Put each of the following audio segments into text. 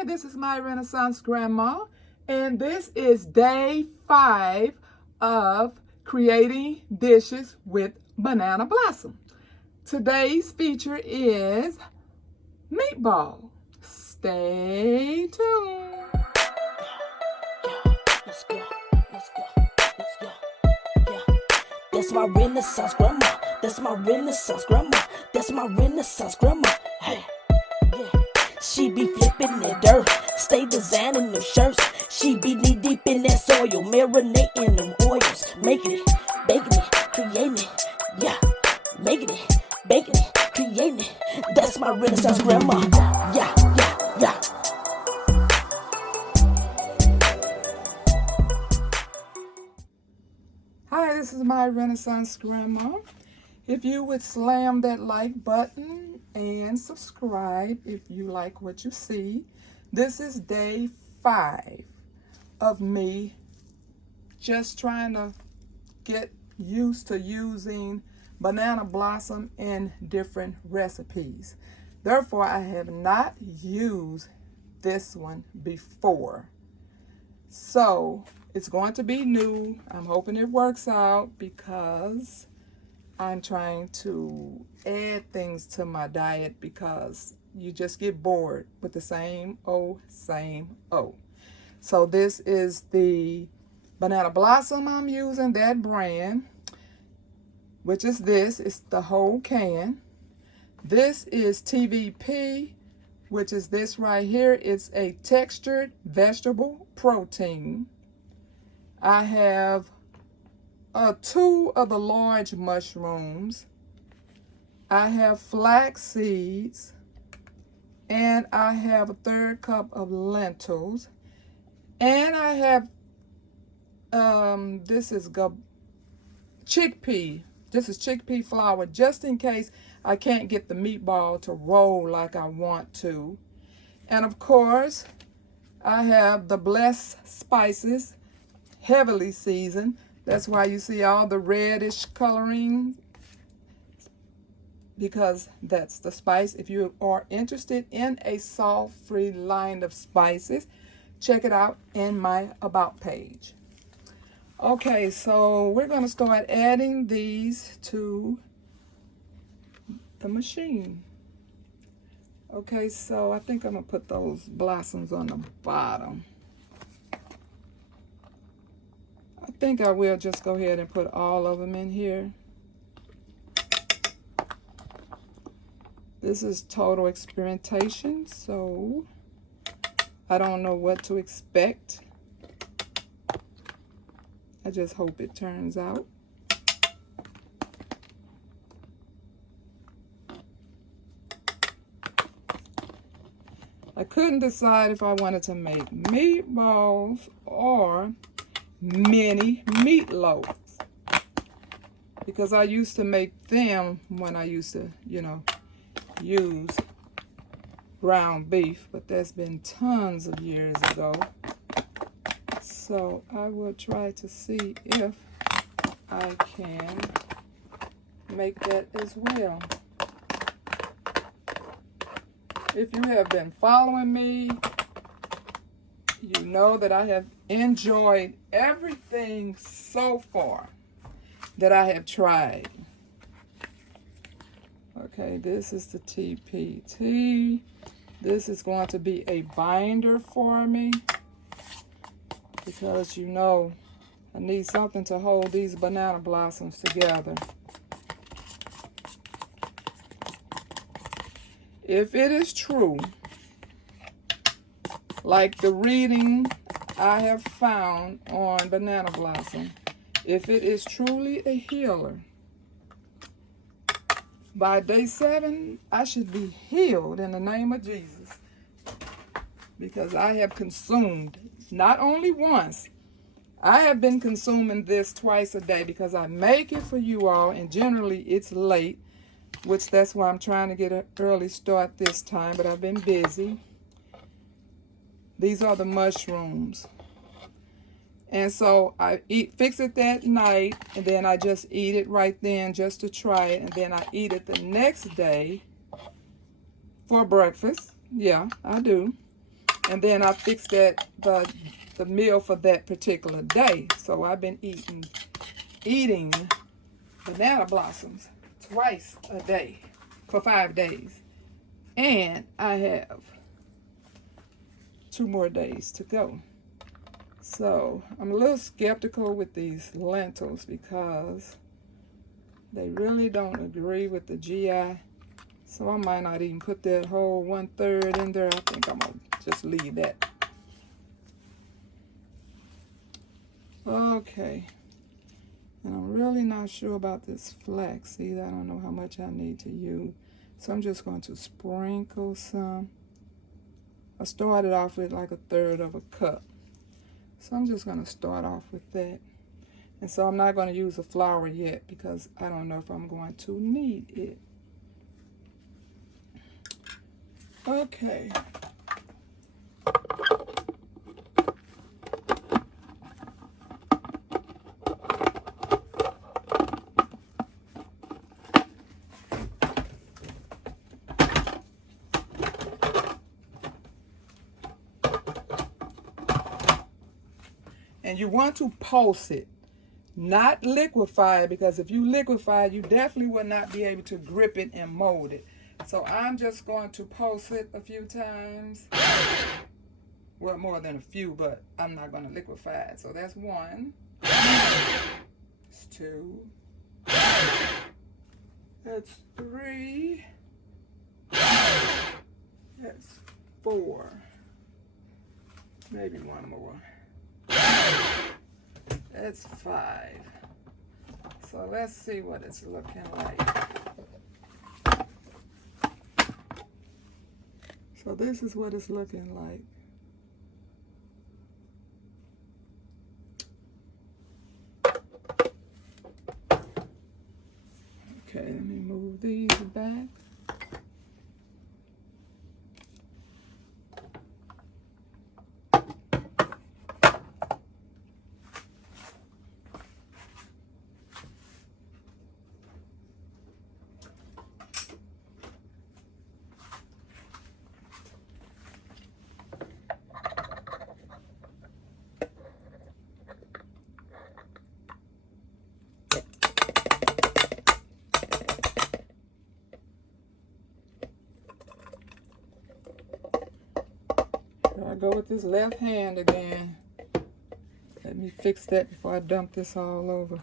Hi, this is my Renaissance Grandma, and this is day 5 of creating dishes with banana blossom. Today's feature is meatball. Stay tuned. Let's go. Yeah. That's my Renaissance grandma. That's my Renaissance grandma. That's my Renaissance grandma. Hey. Yeah. She be flipping that dirt, stay designing them shirts. She be knee deep in that soil, marinating them oils, making it, baking it, creating it. Yeah, making it, baking it, creating it. That's my Renaissance grandma. Yeah. Hi, this is my Renaissance Grandma. If you would slam that like button and subscribe if you like what you see. This is day 5 of me just trying to get used to using banana blossom in different recipes. Therefore, I have not used this one before. So it's going to be new. I'm hoping it works out because I'm trying to add things to my diet because you just get bored with the same old. So this is the banana blossom I'm using, that brand, which is this. It's the whole can. This is TVP, which is this right here. It's a textured vegetable protein. I have 2 of the large mushrooms. I have flax seeds, and I have a 1/3 cup of lentils, and I have this is chickpea. This is chickpea flour, just in case I can't get the meatball to roll like I want to. And of course, I have the blessed spices, heavily seasoned. That's why you see all the reddish coloring, because that's the spice. If you are interested in a salt-free line of spices, check it out in my About page. Okay, so we're going to start adding these to the machine. Okay, so I think I'm going to put those blossoms on the bottom. I think I will just go ahead and put all of them in here. This is total experimentation, so I don't know what to expect. I just hope it turns out. I couldn't decide if I wanted to make meatballs or mini meatloaves, because I used to make them when I used to, use ground beef, but that's been tons of years ago. So I will try to see if I can make that as well. If you have been following me, you know that I have enjoyed everything so far that I have tried. Okay, this is the TPT. This is going to be a binder for me because I need something to hold these banana blossoms together. If it is true, like the reading I have found on banana blossom, if it is truly a healer, by day 7, I should be healed in the name of Jesus. Because I have consumed, not only once, I have been consuming this twice a day because I make it for you all, and generally it's late, which that's why I'm trying to get an early start this time, but I've been busy. These are the mushrooms. And so I fix it that night, and then I just eat it right then just to try it. And then I eat it the next day for breakfast. Yeah, I do. And then I fix that the meal for that particular day. So I've been eating banana blossoms twice a day for 5 days. And I have 2 more days to go. So I'm a little skeptical with these lentils because they really don't agree with the GI. So I might not even put that whole 1/3 in there. I think I'm gonna just leave that. Okay. And I'm really not sure about this flaxseed. I don't know how much I need to use. So I'm just going to sprinkle some. I started off with like 1/3 of a cup. So I'm just going to start off with that. And so I'm not going to use the flour yet because I don't know if I'm going to need it. Okay. And you want to pulse it, not liquefy it, because if you liquefy it, you definitely will not be able to grip it and mold it. So I'm just going to pulse it a few times. Well, more than a few, but I'm not going to liquefy it. So that's 1. That's 2. That's 3. That's 4. Maybe 1 more. That's 5. So let's see what it's looking like. So this is what it's looking like. Okay, let me move these back. I go with this left hand again. Let me fix that before I dump this all over.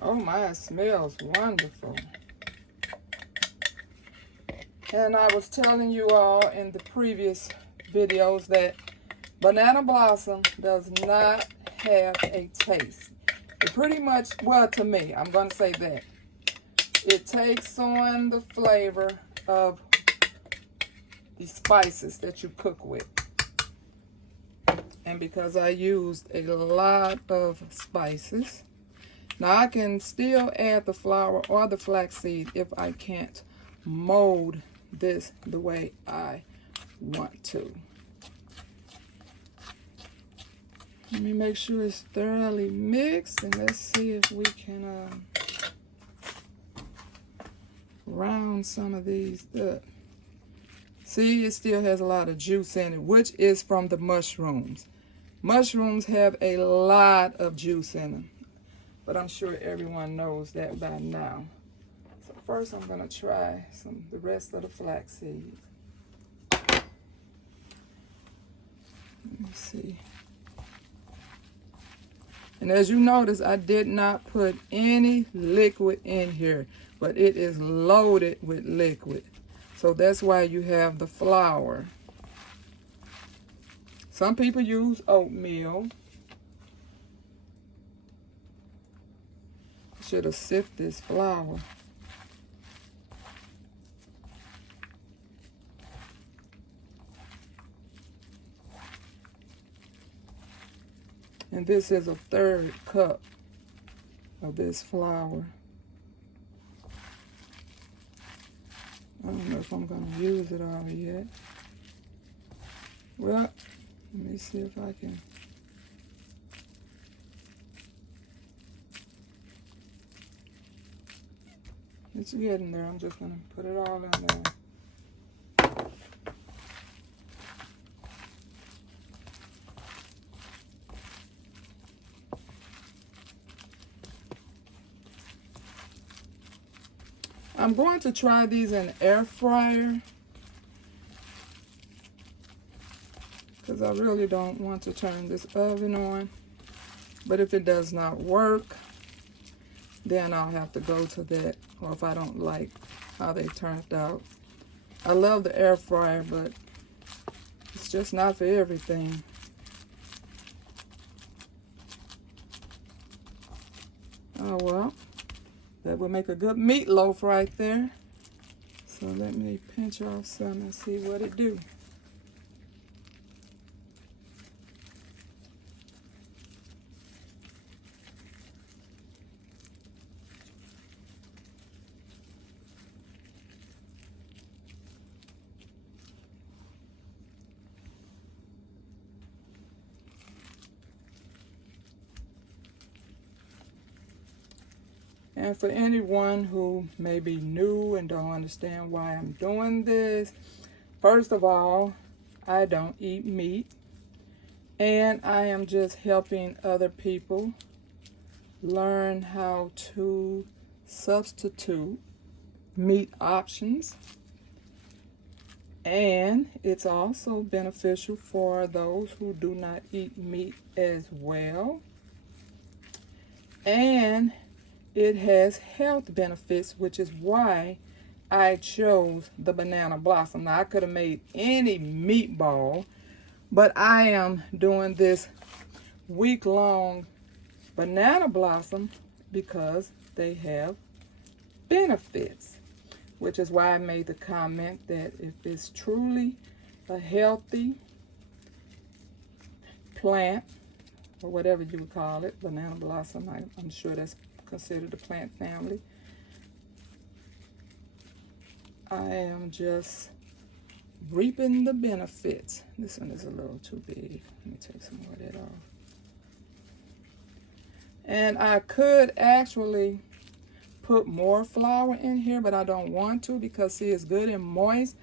Oh my, it smells wonderful. And I was telling you all in the previous videos that banana blossom does not have a taste. It pretty much, well, to me, I'm going to say that. It takes on the flavor of the spices that you cook with. And because I used a lot of spices, now I can still add the flour or the flaxseed if I can't mold this the way I want to. Let me make sure it's thoroughly mixed, and let's see if we can round some of these up. See, it still has a lot of juice in it, which is from the mushrooms. Mushrooms have a lot of juice in them, but I'm sure everyone knows that by now. So first I'm going to try the rest of the flaxseed. Let me see. And as you notice, I did not put any liquid in here, but it is loaded with liquid. So that's why you have the flour. Some people use oatmeal. Should have sifted this flour. And this is 1/3 cup of this flour. I don't know if I'm going to use it all yet. Well, let me see if I can. It's getting there. I'm just going to put it all in there. I'm going to try these in the air fryer because I really don't want to turn this oven on. But if it does not work, then I'll have to go to that, or if I don't like how they turned out. I love the air fryer, but it's just not for everything. Oh well, that would make a good meatloaf right there. So let me pinch off some and see what it do. And for anyone who may be new and don't understand why I'm doing this, first of all, I don't eat meat. And I am just helping other people learn how to substitute meat options. And it's also beneficial for those who do not eat meat as well. And it has health benefits, which is why I chose the banana blossom. Now, I could have made any meatball, but I am doing this week-long banana blossom because they have benefits, which is why I made the comment that if it's truly a healthy plant, or whatever you would call it, banana blossom, I'm sure that's considered a plant family. I am just reaping the benefits. This one is a little too big. Let me take some more of that off. And I could actually put more flour in here, but I don't want to because, see, it's good and moist,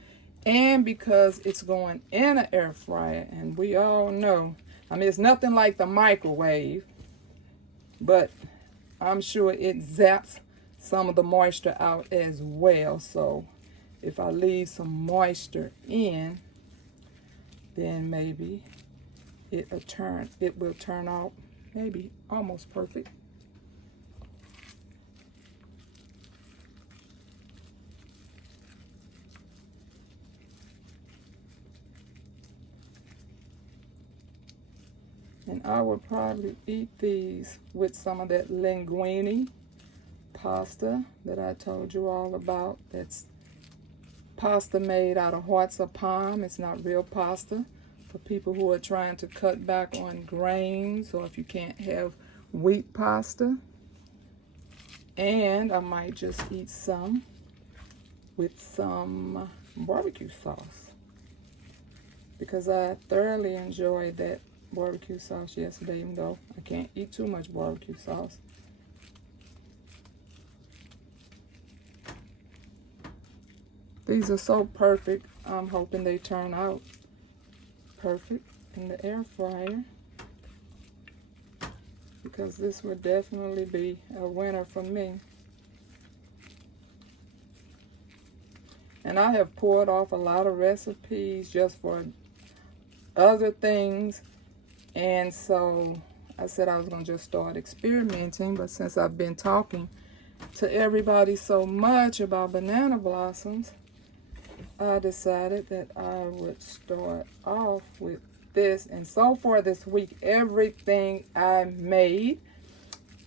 and because it's going in an air fryer. And we all know, I mean, it's nothing like the microwave, but I'm sure it zaps some of the moisture out as well. So if I leave some moisture in, then maybe it will turn out maybe almost perfect. And I would probably eat these with some of that linguine pasta that I told you all about. That's pasta made out of hearts of palm. It's not real pasta. For people who are trying to cut back on grains, or if you can't have wheat pasta. And I might just eat some with some barbecue sauce, because I thoroughly enjoyed that barbecue sauce yesterday, even though I can't eat too much barbecue sauce. These are so perfect. I'm hoping they turn out perfect in the air fryer, because this would definitely be a winner for me. And I have poured off a lot of recipes just for other things. And so I said I was going to just start experimenting. But since I've been talking to everybody so much about banana blossoms, I decided that I would start off with this. And so far this week, everything I made,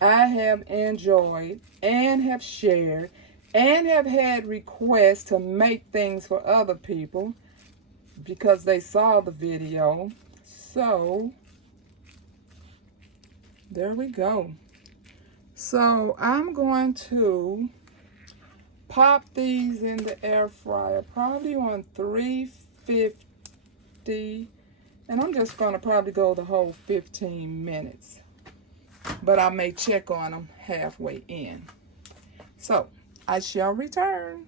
I have enjoyed and have shared and have had requests to make things for other people because they saw the video. So there we go. So I'm going to pop these in the air fryer, probably on 350, and I'm just going to probably go the whole 15 minutes, but I may check on them halfway in. So I shall return.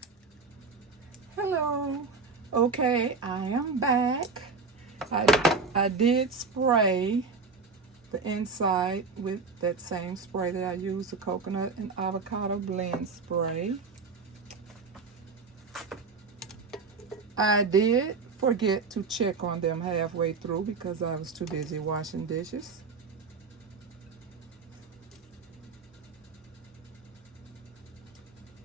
Hello. Okay, I am back. I did spray the inside with that same spray that I used, the coconut and avocado blend spray. I did forget to check on them halfway through because I was too busy washing dishes.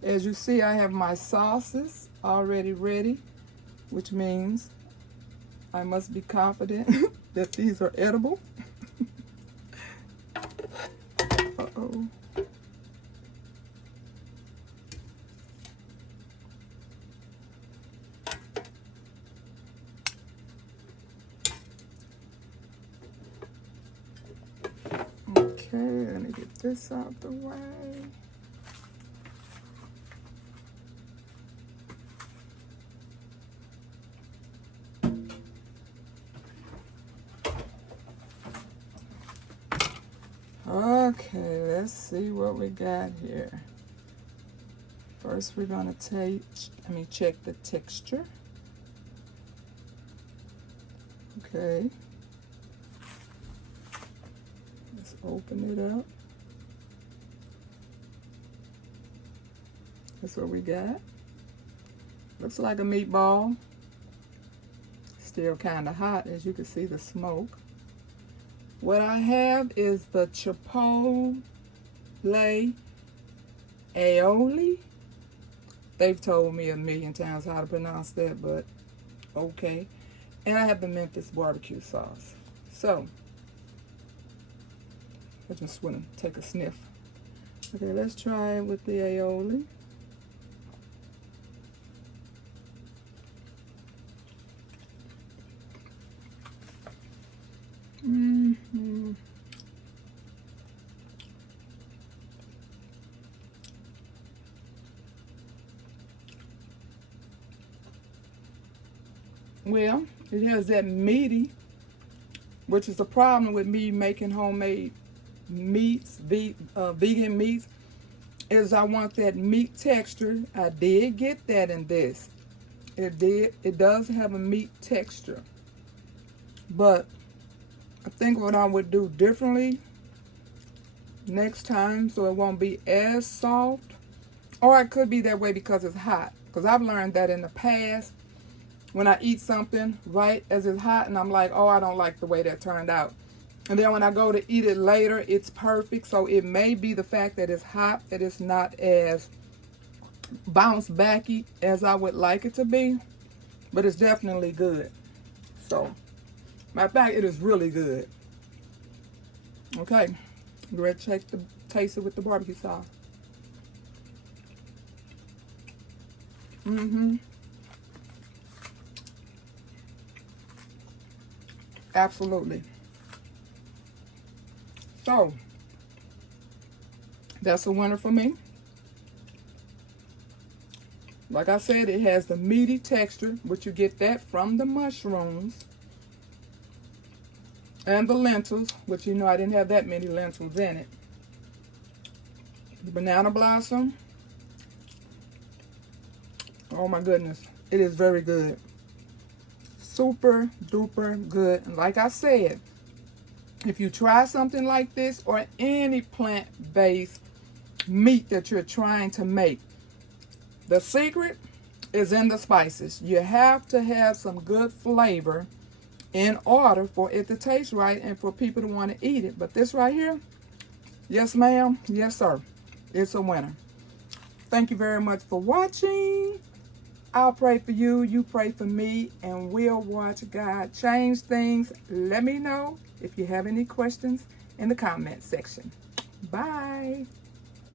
As you see, I have my sauces already ready, which means I must be confident that these are edible. Uh-oh. Okay, let me get this out the way. Okay, let's see what we got here. First, we're gonna check the texture. Okay. Let's open it up. That's what we got. Looks like a meatball. Still kind of hot, as you can see the smoke. What I have is the chipotle aioli. They've told me a million times how to pronounce that, but okay. And I have the Memphis barbecue sauce. So, I just want to take a sniff. Okay, let's try it with the aioli. Mm-hmm. Well, it has that meaty, which is a problem with me making homemade meats, vegan meats, is I want that meat texture. I did get that in this. It does have a meat texture. But I think what I would do differently next time so it won't be as soft, or it could be that way because it's hot. Because I've learned that in the past, when I eat something right as it's hot and I'm like, oh, I don't like the way that turned out. And then when I go to eat it later, it's perfect. So it may be the fact that it's hot that it's not as bounce backy as I would like it to be. But it's definitely good. So, matter of fact, it is really good. Okay, you ready to taste it with the barbecue sauce? Mm-hmm. Absolutely. So, that's a winner for me. Like I said, it has the meaty texture, but you get that from the mushrooms and the lentils, which you know I didn't have that many lentils in it. The banana blossom. Oh my goodness, it is very good. Super duper good. And like I said, if you try something like this or any plant-based meat that you're trying to make, the secret is in the spices. You have to have some good flavor in order for it to taste right and for people to want to eat it. But this right here, yes ma'am, yes sir, it's a winner. Thank you very much for watching. I'll pray for you, you pray for me, and we'll watch God change things. Let me know if you have any questions in the comment section. Bye.